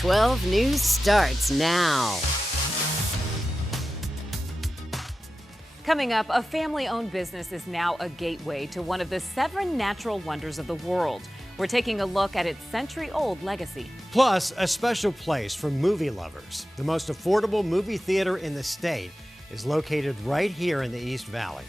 12 News starts now. Coming up, a family-owned business is now a gateway to one of the 7 natural wonders of the world. We're taking a look at its century-old legacy. Plus, a special place for movie lovers. The most affordable movie theater in the state is located right here in the East Valley.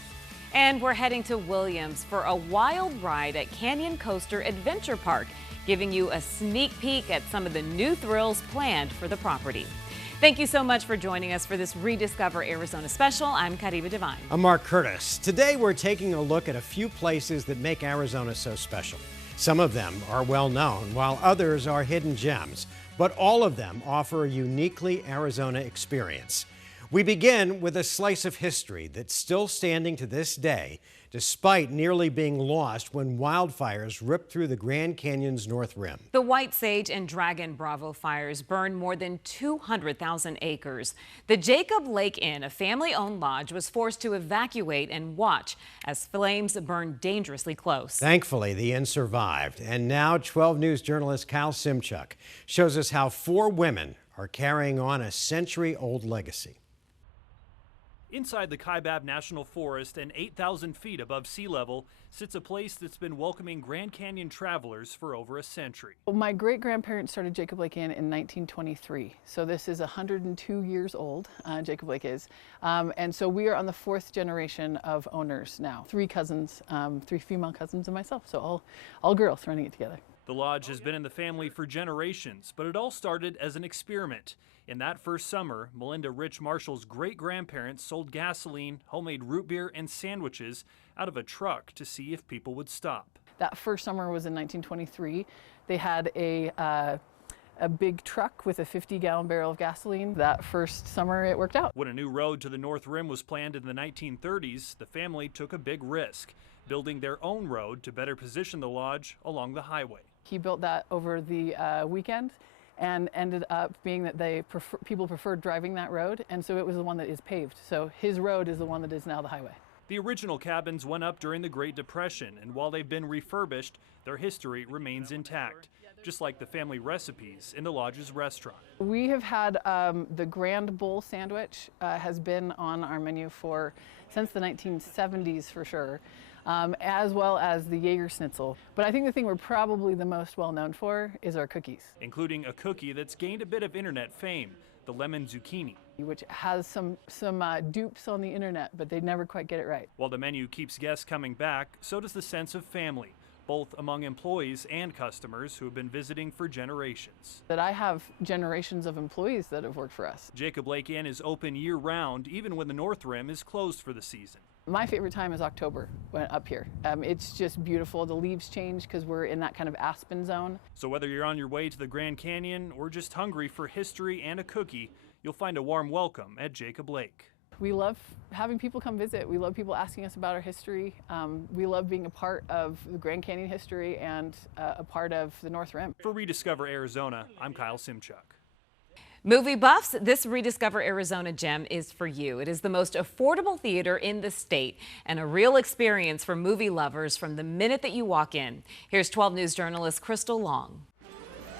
And we're heading to Williams for a wild ride at Canyon Coaster Adventure Park, giving you a sneak peek at some of the new thrills planned for the property. Thank you so much for joining us for this Rediscover Arizona special. I'm Kariba Devine. I'm Mark Curtis. Today we're taking a look at a few places that make Arizona so special. Some of them are well known, while others are hidden gems, but all of them offer a uniquely Arizona experience. We begin with a slice of history that's still standing to this day, despite nearly being lost when wildfires ripped through the Grand Canyon's North Rim. The White Sage and Dragon Bravo fires burned more than 200,000 acres. The Jacob Lake Inn, a family-owned lodge, was forced to evacuate and watch as flames burned dangerously close. Thankfully, the inn survived, and now 12 News journalist Kyle Simchuk shows us how 4 women are carrying on a century-old legacy. Inside the Kaibab National Forest and 8,000 feet above sea level sits a place that's been welcoming Grand Canyon travelers for over a century. My great-grandparents started Jacob Lake Inn in 1923, so this is 102 years old, Jacob Lake is. And so we are on the 4th generation of owners now. 3 cousins, 3 female cousins and myself, so all girls running it together. The lodge has been in the family for generations, but it all started as an experiment. In that first summer, Melinda Rich Marshall's great-grandparents sold gasoline, homemade root beer, and sandwiches out of a truck to see if people would stop. That first summer was in 1923. They had a big truck with a 50-gallon barrel of gasoline. That first summer, it worked out. When a new road to the North Rim was planned in the 1930s, the family took a big risk, building their own road to better position the lodge along the highway. He built that over the weekend, and ended up being that people preferred driving that road, and so it was the one that is paved. So his road is the one that is now the highway. The original cabins went up during the Great Depression, and while they've been refurbished, their history remains intact, just like the family recipes in the lodge's restaurant. We have had the Grand Bowl sandwich has been on our menu since the 1970s for sure. As well as the Jaeger Schnitzel. But I think the thing we're probably the most well known for is our cookies. Including a cookie that's gained a bit of internet fame, the lemon zucchini. Which has some dupes on the internet, but they never quite get it right. While the menu keeps guests coming back, so does the sense of family, both among employees and customers who have been visiting for generations. That I have generations of employees that have worked for us. Jacob Lake Inn is open year-round, even when the North Rim is closed for the season. My favorite time is October when up here. It's just beautiful. The leaves change because we're in that kind of aspen zone. So whether you're on your way to the Grand Canyon or just hungry for history and a cookie, you'll find a warm welcome at Jacob Lake. We love having people come visit. We love people asking us about our history. We love being a part of the Grand Canyon history and a part of the North Rim. For Rediscover Arizona, I'm Kyle Simchuk. Movie buffs, this Rediscover Arizona gem is for you. It is the most affordable theater in the state and a real experience for movie lovers from the minute that you walk in. Here's 12 News journalist Crystal Long.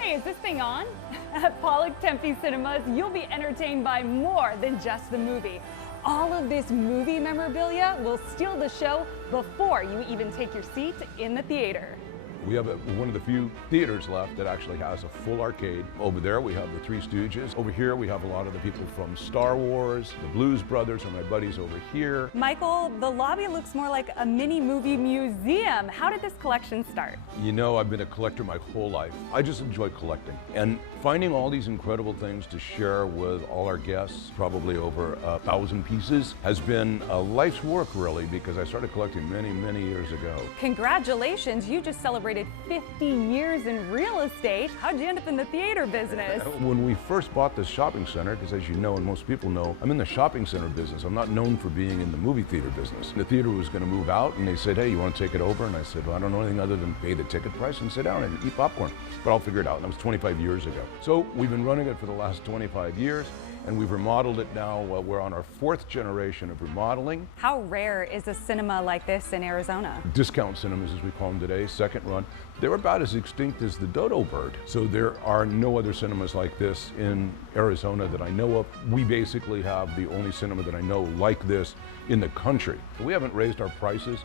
Hey, is this thing on? At Pollock Tempe Cinemas, you'll be entertained by more than just the movie. All of this movie memorabilia will steal the show before you even take your seat in the theater. We have one of the few theaters left that actually has a full arcade. Over there we have the Three Stooges. Over here we have a lot of the people from Star Wars. The Blues Brothers are my buddies over here. Michael, the lobby looks more like a mini movie museum. How did this collection start? You know, I've been a collector my whole life. I just enjoy collecting. And finding all these incredible things to share with all our guests, probably over 1,000 pieces, has been a life's work really, because I started collecting many, many years ago. Congratulations, you just celebrated 50 years in real estate. How'd you end up in the theater business? When we first bought this shopping center, because as you know and most people know, I'm in the shopping center business. I'm not known for being in the movie theater business. The theater was going to move out and they said, hey, you want to take it over? And I said, well, I don't know anything other than pay the ticket price and sit down and eat popcorn. But I'll figure it out. And that was 25 years ago. So we've been running it for the last 25 years. and we've remodeled it now. We're on our 4th generation of remodeling. How rare is a cinema like this in Arizona? Discount cinemas, as we call them today, second run, they're about as extinct as the dodo bird. So there are no other cinemas like this in Arizona that I know of. We basically have the only cinema that I know like this in the country. We haven't raised our prices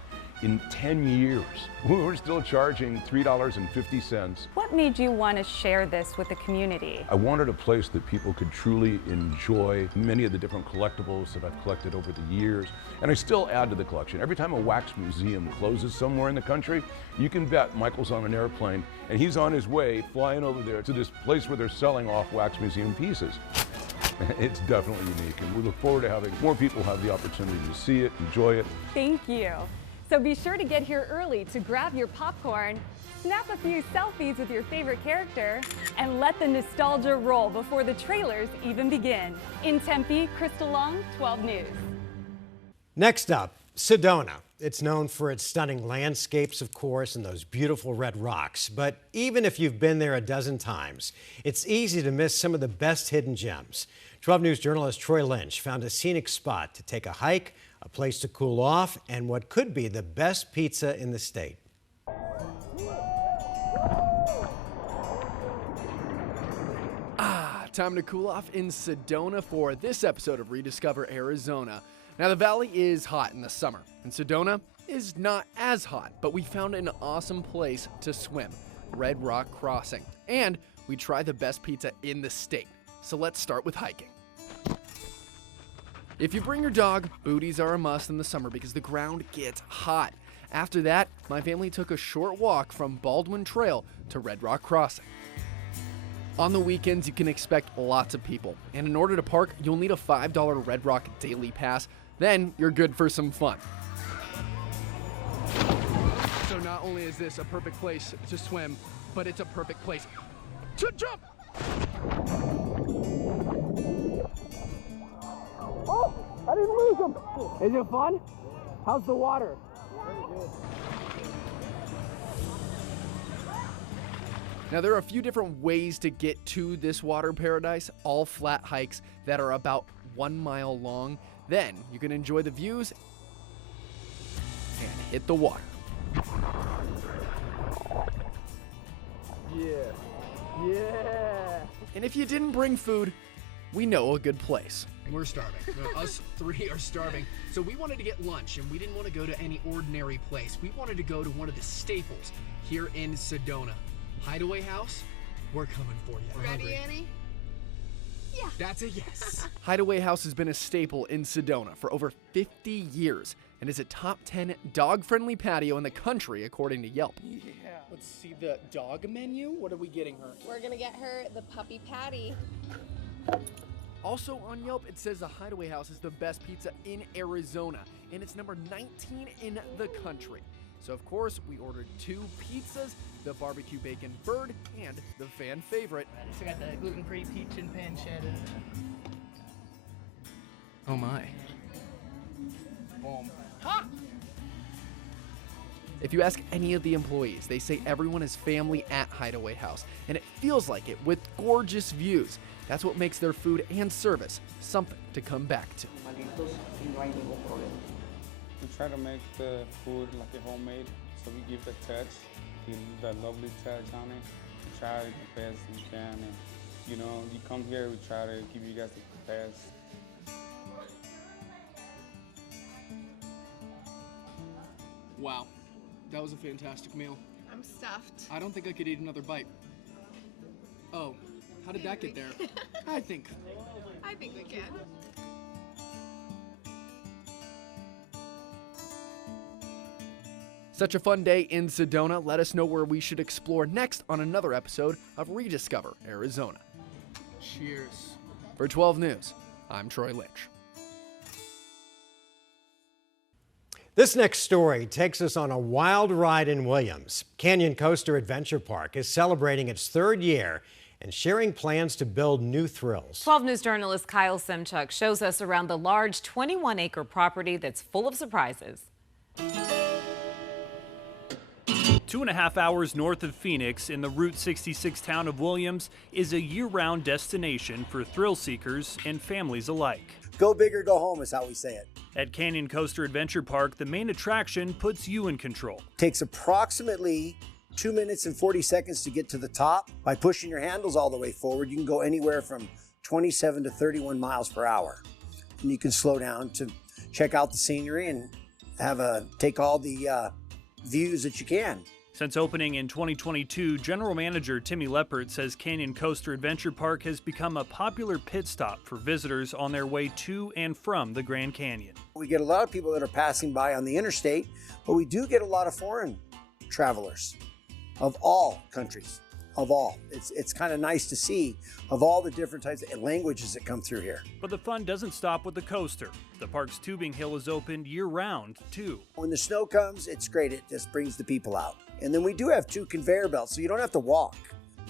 in 10 years. We're still charging $3.50. What made you want to share this with the community? I wanted a place that people could truly enjoy many of the different collectibles that I've collected over the years, and I still add to the collection. Every time a wax museum closes somewhere in the country, you can bet Michael's on an airplane and he's on his way flying over there to this place where they're selling off wax museum pieces. It's definitely unique, and we look forward to having more people have the opportunity to see it, enjoy it. Thank you. So be sure to get here early to grab your popcorn, snap a few selfies with your favorite character, and let the nostalgia roll before the trailers even begin. In Tempe, Crystal Long, 12 News. Next up, Sedona. It's known for its stunning landscapes, of course, and those beautiful red rocks. But even if you've been there a dozen times, it's easy to miss some of the best hidden gems. 12 News journalist Troy Lynch found a scenic spot to take a hike, a place to cool off, and what could be the best pizza in the state. Time to cool off in Sedona for this episode of Rediscover Arizona. Now, the valley is hot in the summer, and Sedona is not as hot, but we found an awesome place to swim, Red Rock Crossing, and we tried the best pizza in the state. So let's start with hiking. If you bring your dog, booties are a must in the summer because the ground gets hot. After that, my family took a short walk from Baldwin Trail to Red Rock Crossing. On the weekends, you can expect lots of people, and in order to park, you'll need a $5 Red Rock daily pass. Then you're good for some fun. So not only is this a perfect place to swim, but it's a perfect place to jump! Oh, I didn't lose him. Is it fun? How's the water? Very good. Now, there are a few different ways to get to this water paradise, all flat hikes that are about 1 mile long. Then you can enjoy the views and hit the water. Yeah. And if you didn't bring food, we know a good place. We're starving. Us three are starving. So we wanted to get lunch, and we didn't want to go to any ordinary place. We wanted to go to one of the staples here in Sedona. Hideaway House, we're coming for you. Ready, Annie? Yeah. That's a yes. Hideaway House has been a staple in Sedona for over 50 years and is a top 10 dog-friendly patio in the country, according to Yelp. Yeah. Let's see the dog menu. What are we getting her? We're gonna get her the puppy patty. Also on Yelp, it says the Hideaway House is the best pizza in Arizona, and it's number 19 in the country. So of course, we ordered 2 pizzas, the barbecue bacon bird, and the fan favorite. I just got the gluten-free peach and pancetta. Oh my. Boom. If you ask any of the employees, they say everyone is family at Hideaway House, and it feels like it with gorgeous views. That's what makes their food and service something to come back to. We try to make the food like a homemade, so we give the touch, the lovely touch on it. We try the best we can, and you come here, we try to give you guys the best. Wow. That was a fantastic meal. I'm stuffed. I don't think I could eat another bite. Oh, how did that get there? I think we can. Such a fun day in Sedona. Let us know where we should explore next on another episode of Rediscover Arizona. Cheers. For 12 News, I'm Troy Lynch. This next story takes us on a wild ride in Williams. Canyon Coaster Adventure Park is celebrating its 3rd year and sharing plans to build new thrills. 12 News journalist Kyle Simchuk shows us around the large 21-acre property that's full of surprises. 2.5 hours north of Phoenix in the Route 66 town of Williams is a year-round destination for thrill seekers and families alike. Go big or go home is how we say it. At Canyon Coaster Adventure Park, the main attraction puts you in control. Takes approximately 2 minutes and 40 seconds to get to the top. By pushing your handles all the way forward, you can go anywhere from 27 to 31 miles per hour. And you can slow down to check out the scenery and take all the views that you can. Since opening in 2022, General Manager Timmy Leppert says Canyon Coaster Adventure Park has become a popular pit stop for visitors on their way to and from the Grand Canyon. We get a lot of people that are passing by on the interstate, but we do get a lot of foreign travelers of all countries, of all. It's kind of nice to see of all the different types of languages that come through here. But the fun doesn't stop with the coaster. The park's tubing hill is opened year-round, too. When the snow comes, it's great. It just brings the people out. And then we do have 2 conveyor belts, so you don't have to walk.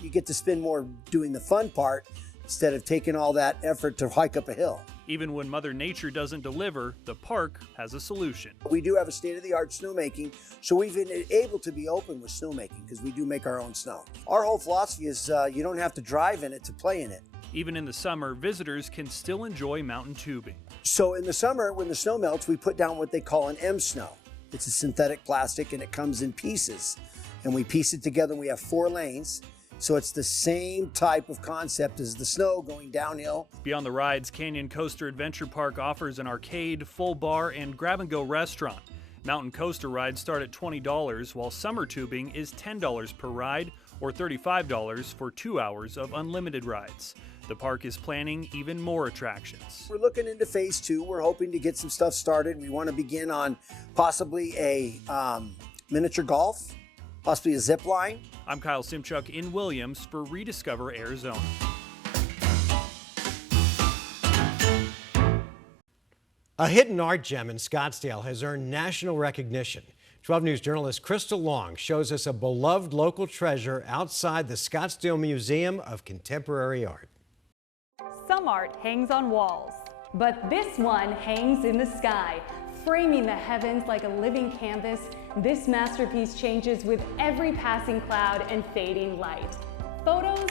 You get to spend more doing the fun part instead of taking all that effort to hike up a hill. Even when Mother Nature doesn't deliver, the park has a solution. We do have a state-of-the-art snowmaking, so we've been able to be open with snowmaking because we do make our own snow. Our whole philosophy is you don't have to drive in it to play in it. Even in the summer, visitors can still enjoy mountain tubing. So in the summer, when the snow melts, we put down what they call an M-snow. It's a synthetic plastic and it comes in pieces. And we piece it together and we have 4 lanes. So it's the same type of concept as the snow going downhill. Beyond the rides, Canyon Coaster Adventure Park offers an arcade, full bar, and grab-and-go restaurant. Mountain coaster rides start at $20, while summer tubing is $10 per ride or $35 for 2 hours of unlimited rides. The park is planning even more attractions. We're looking into phase 2. We're hoping to get some stuff started. We want to begin on possibly a miniature golf, possibly a zip line. I'm Kyle Simchuk in Williams for Rediscover Arizona. A hidden art gem in Scottsdale has earned national recognition. 12 News journalist Crystal Long shows us a beloved local treasure outside the Scottsdale Museum of Contemporary Art. Some art hangs on walls, but this one hangs in the sky, framing the heavens like a living canvas. This masterpiece changes with every passing cloud and fading light. Photos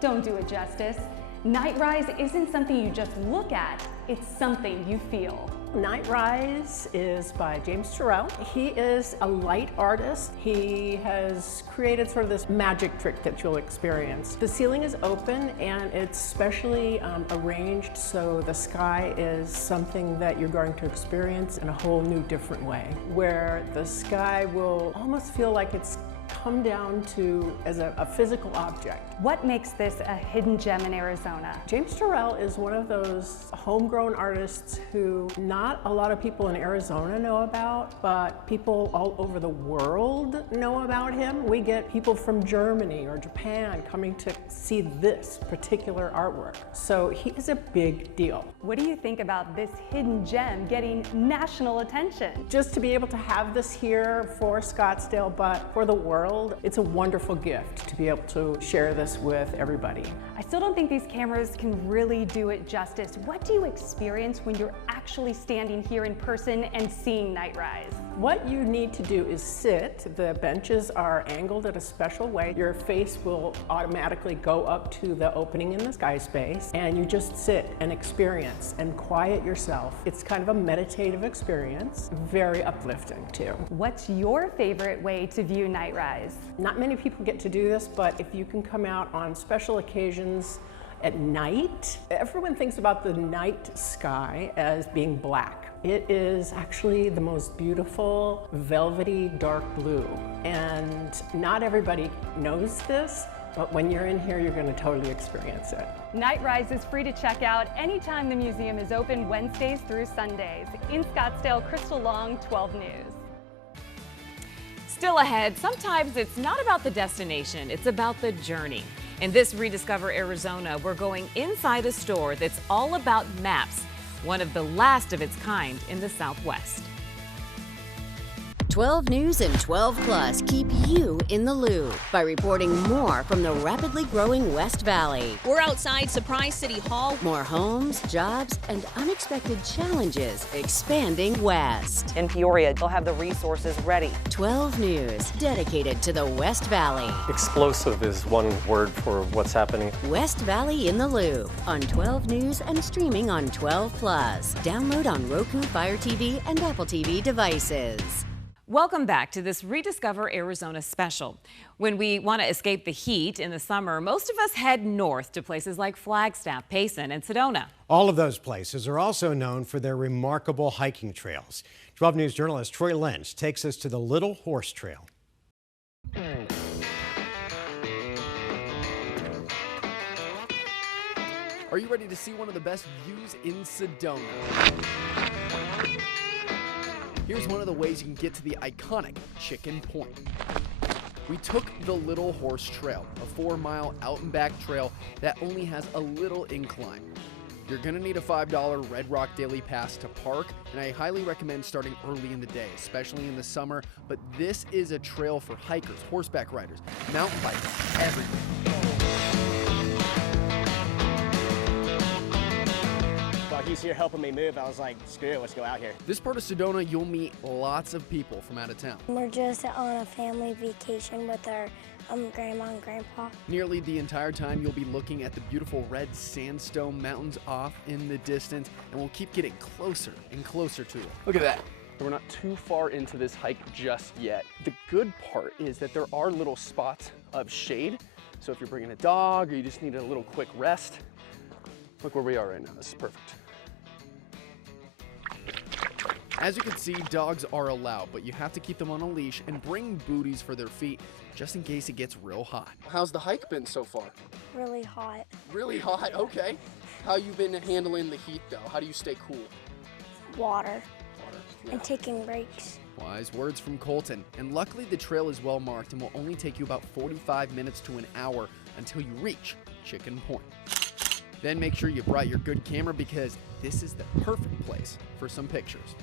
don't do it justice. Night Rise isn't something you just look at, it's something you feel. Night Rise is by James Terrell. He is a light artist. He has created sort of this magic trick that you'll experience. The ceiling is open and it's specially arranged so the sky is something that you're going to experience in a whole new different way, where the sky will almost feel like it's come down to as a physical object. What makes this a hidden gem in Arizona? James Terrell is one of those homegrown artists who not a lot of people in Arizona know about, but people all over the world know about him. We get people from Germany or Japan coming to see this particular artwork. So he is a big deal. What do you think about this hidden gem getting national attention? Just to be able to have this here for Scottsdale, but for the world, it's a wonderful gift to be able to share this with everybody. I still don't think these cameras can really do it justice. What do you experience when you're actually standing here in person and seeing Night Rise? What you need to do is sit. The benches are angled in a special way. Your face will automatically go up to the opening in the sky space, and you just sit and experience and quiet yourself. It's kind of a meditative experience, very uplifting too. What's your favorite way to view Night Rise? Not many people get to do this, but if you can come out on special occasions at night, everyone thinks about the night sky as being black. It is actually the most beautiful, velvety, dark blue. And not everybody knows this, but when you're in here, you're going to totally experience it. Night Rise is free to check out anytime the museum is open, Wednesdays through Sundays. In Scottsdale, Crystal Long, 12 News. Still ahead, sometimes it's not about the destination, it's about the journey. In this Rediscover Arizona, we're going inside a store that's all about maps, one of the last of its kind in the Southwest. 12 News and 12 Plus keep you in the loop by reporting more from the rapidly growing West Valley. We're outside Surprise City Hall. More homes, jobs, and unexpected challenges expanding west. In Peoria, they'll have the resources ready. 12 News, dedicated to the West Valley. Explosive is one word for what's happening. West Valley in the Loop on 12 News and streaming on 12 Plus. Download on Roku, Fire TV, and Apple TV devices. Welcome back to this Rediscover Arizona special. When we want to escape the heat in the summer, most of us head north to places like Flagstaff, Payson, and Sedona. All of those places are also known for their remarkable hiking trails. 12 News journalist Troy Lynch takes us to the Little Horse Trail. Are you ready to see one of the best views in Sedona? Here's one of the ways you can get to the iconic Chicken Point. We took the Little Horse Trail, a 4-mile out and back trail that only has a little incline. You're gonna need a $5 Red Rock Daily Pass to park, and I highly recommend starting early in the day, especially in the summer, but this is a trail for hikers, horseback riders, mountain bikers, everything. He's here helping me move. I was like, screw it, let's go out here. This part of Sedona, you'll meet lots of people from out of town. We're just on a family vacation with our grandma and grandpa. Nearly the entire time, you'll be looking at the beautiful red sandstone mountains off in the distance, and we'll keep getting closer and closer to it. Look at that. We're not too far into this hike just yet. The good part is that there are little spots of shade. So if you're bringing a dog or you just need a little quick rest, look where we are right now. This is perfect. As you can see, dogs are allowed, but you have to keep them on a leash and bring booties for their feet just in case it gets real hot. How's the hike been so far? Really hot. Really hot, okay. How you been handling the heat though? How do you stay cool? Water. Yeah. And taking breaks. Wise words from Colton. And luckily the trail is well marked and will only take you about 45 minutes to an hour until you reach Chicken Point. Then make sure you brought your good camera because this is the perfect place for some pictures.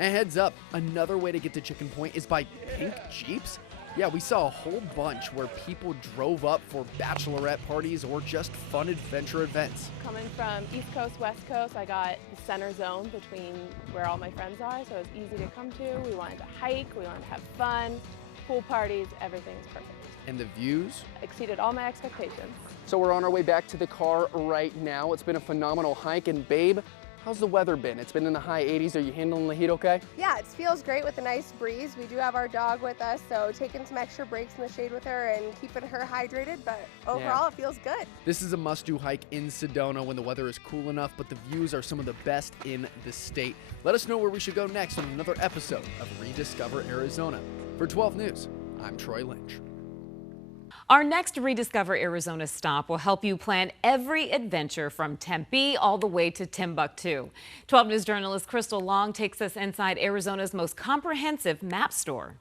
And heads up, another way to get to Chicken Point is by pink Jeeps. Yeah, we saw a whole bunch where people drove up for bachelorette parties or just fun adventure events. Coming from East Coast, West Coast, I got the center zone between where all my friends are, so it was easy to come to. We wanted to hike, we wanted to have fun, pool parties, everything's perfect. And the views? Exceeded all my expectations. So we're on our way back to the car right now. It's been a phenomenal hike, and babe, how's the weather been? It's been in the high 80s. Are you handling the heat okay? Yeah, it feels great with a nice breeze. We do have our dog with us, so taking some extra breaks in the shade with her and keeping her hydrated, but overall It feels good. This is a must-do hike in Sedona when the weather is cool enough, but the views are some of the best in the state. Let us know where we should go next on another episode of Rediscover Arizona. For 12 News, I'm Troy Lynch. Our next Rediscover Arizona stop will help you plan every adventure from Tempe all the way to Timbuktu. 12 News journalist Crystal Long takes us inside Arizona's most comprehensive map store.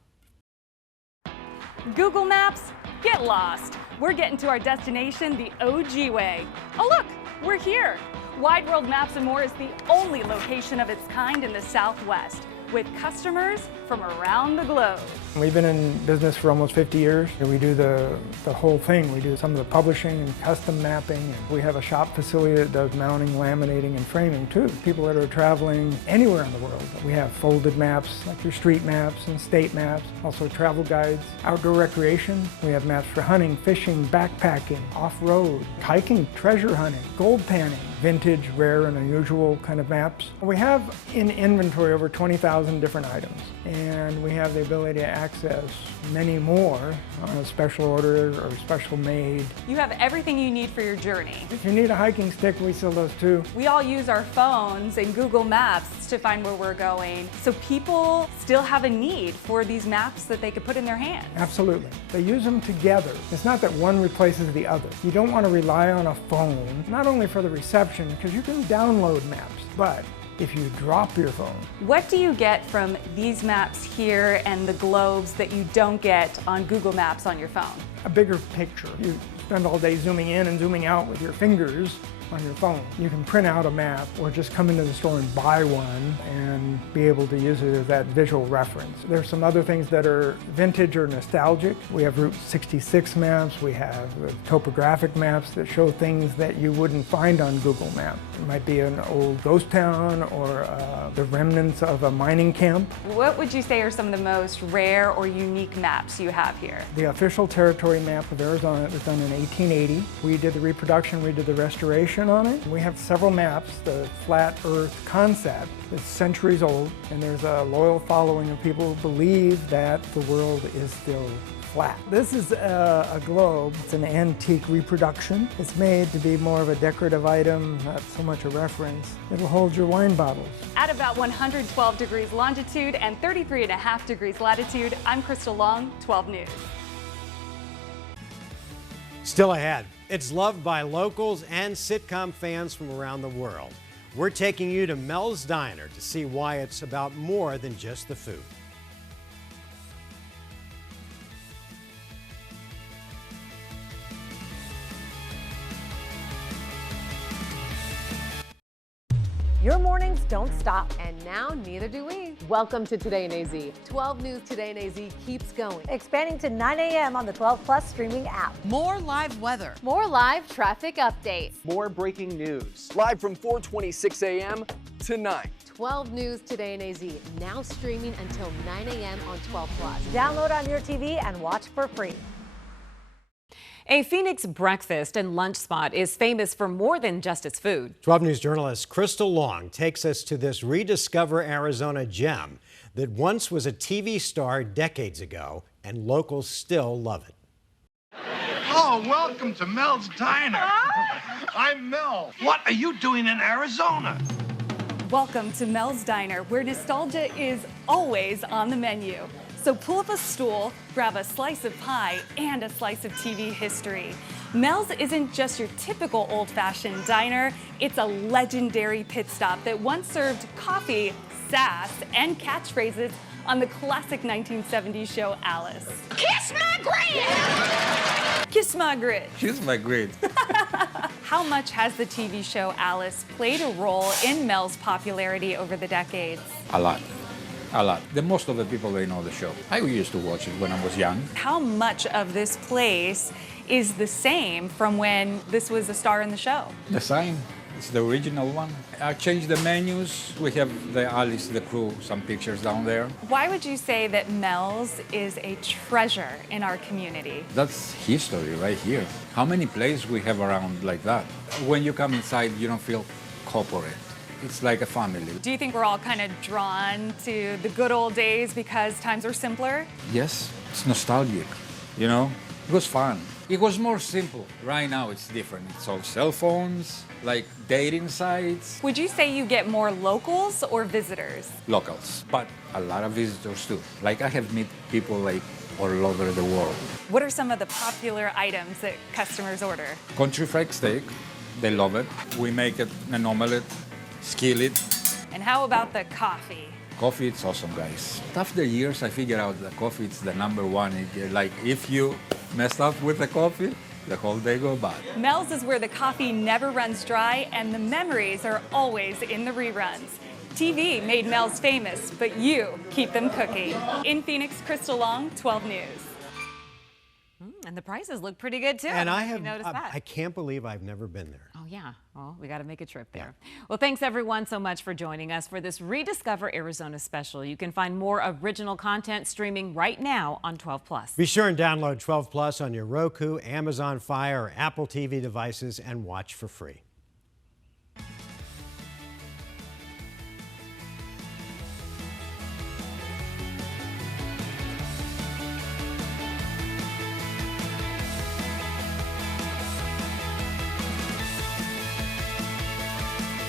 Google Maps, get lost. We're getting to our destination the OG way. Oh look, we're here. Wide World Maps and More is the only location of its kind in the Southwest, with customers from around the globe. We've been in business for almost 50 years. We do the whole thing. We do some of the publishing and custom mapping. We have a shop facility that does mounting, laminating, and framing too. People that are traveling anywhere in the world. We have folded maps, like your street maps and state maps, also travel guides, outdoor recreation. We have maps for hunting, fishing, backpacking, off-road, hiking, treasure hunting, gold panning, vintage, rare, and unusual kind of maps. We have in inventory over 20,000 different items, and we have the ability to access many more on a special order or special made. You have everything you need for your journey. If you need a hiking stick, we sell those too. We all use our phones and Google Maps to find where we're going, so people still have a need for these maps that they could put in their hands. Absolutely. They use them together. It's not that one replaces the other. You don't want to rely on a phone, not only for the reception, because you can download maps, but if you drop your phone. What do you get from these maps here and the globes that you don't get on Google Maps on your phone? A bigger picture. You spend all day zooming in and zooming out with your fingers on your phone. You can print out a map or just come into the store and buy one and be able to use it as that visual reference. There's some other things that are vintage or nostalgic. We have Route 66 maps, we have topographic maps that show things that you wouldn't find on Google Maps. It might be an old ghost town or the remnants of a mining camp. What would you say are some of the most rare or unique maps you have here? The official territory map of Arizona was done in 1880. We did the reproduction, we did the restoration on it. We have several maps. The flat earth concept is centuries old, and there's a loyal following of people who believe that the world is still flat. This is a globe. It's an antique reproduction. It's made to be more of a decorative item, not so much a reference. It'll hold your wine bottles. At about 112 degrees longitude and 33.5 degrees latitude, I'm Crystal Long, 12 News. Still ahead, it's loved by locals and sitcom fans from around the world. We're taking you to Mel's Diner to see why it's about more than just the food. Your mornings don't stop, and now neither do we. Welcome to Today in AZ. 12 News Today in AZ keeps going. Expanding to 9 a.m. on the 12 Plus streaming app. More live weather. More live traffic updates. More breaking news. Live from 4:26 a.m. to 9. 12 News Today in AZ, now streaming until 9 a.m. on 12 Plus. Download on your TV and watch for free. A Phoenix breakfast and lunch spot is famous for more than just its food. 12 News journalist Crystal Long takes us to this Rediscover Arizona gem that once was a TV star decades ago, and locals still love it. Oh, welcome to Mel's Diner. I'm Mel. What are you doing in Arizona? Welcome to Mel's Diner, where nostalgia is always on the menu. So pull up a stool, grab a slice of pie, and a slice of TV history. Mel's isn't just your typical old-fashioned diner, it's a legendary pit stop that once served coffee, sass, and catchphrases on the classic 1970s show Alice. Kiss my grid! Kiss my grid. Kiss my grid. How much has the TV show Alice played a role in Mel's popularity over the decades? A lot. A lot. The most of the people, they know the show. I used to watch it when I was young. How much of this place is the same from when this was a star in the show? The same. It's the original one. I changed the menus. We have the Alice, the crew, some pictures down there. Why would you say that Mel's is a treasure in our community? That's history right here. How many places we have around like that? When you come inside, you don't feel corporate. It's like a family. Do you think we're all kind of drawn to the good old days because times were simpler? Yes, it's nostalgic, you know? It was fun. It was more simple. Right now it's different. It's all cell phones, like dating sites. Would you say you get more locals or visitors? Locals, but a lot of visitors too. Like I have met people like all over the world. What are some of the popular items that customers order? Country fried steak, they love it. We make it an omelette. Skillet. And how about the coffee? Coffee, it's awesome, guys. After years, I figured out that coffee is the number one. Like, if you mess up with the coffee, the whole day go bad. Mel's is where the coffee never runs dry and the memories are always in the reruns. TV made Mel's famous, but you keep them cooking. In Phoenix, Crystal Long, 12 News. And the prices look pretty good too. And I can't believe I've never been there. Oh yeah, well, we got to make a trip there. Yeah. Well, thanks everyone so much for joining us for this Rediscover Arizona special. You can find more original content streaming right now on 12 Plus. Be sure and download 12 Plus on your Roku, Amazon Fire, or Apple TV devices and watch for free.